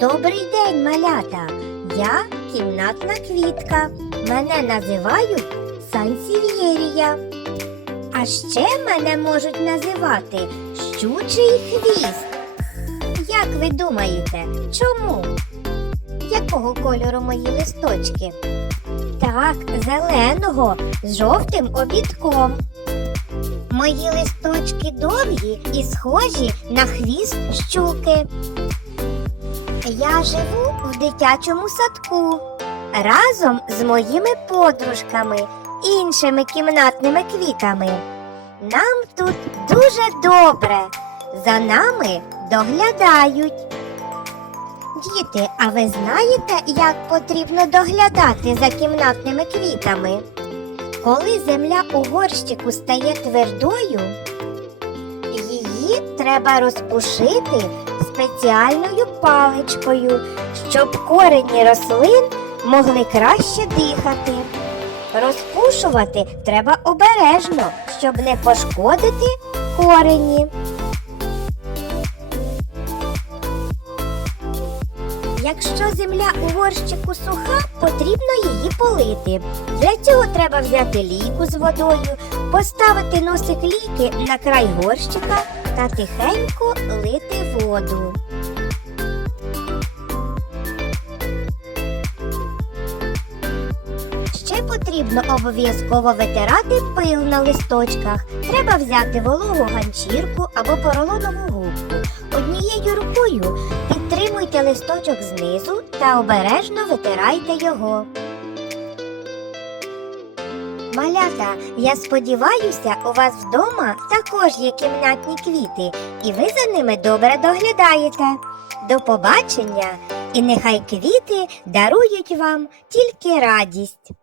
Добрий день, малята! Я кімнатна квітка. Мене називають Сансів'єрія. А ще мене можуть називати щучий хвіст. Як ви думаєте, чому? Якого кольору мої листочки? Так, зеленого з жовтим обідком. Мої листочки довгі і схожі на хвіст щуки. Я живу в дитячому садку разом з моїми подружками, іншими кімнатними квітами. Нам тут дуже добре. За нами доглядають. Діти, а ви знаєте, як потрібно доглядати за кімнатними квітами? Коли земля у горщику стає твердою, її треба розпушити спеціальною паличкою, щоб корені рослин могли краще дихати. Розпушувати треба обережно, щоб не пошкодити корені. Якщо земля у горщику суха, потрібно її полити. Для цього треба взяти лійку з водою, поставити носик лійки на край горщика та тихенько лити воду. Ще потрібно обов'язково витирати пил на листочках. Треба взяти вологу ганчірку або поролонову губку. Однією рукою підтримуйте листочок знизу та обережно витирайте його. Малята, я сподіваюся, у вас вдома також є кімнатні квіти, і ви за ними добре доглядаєте. До побачення! І нехай квіти дарують вам тільки радість.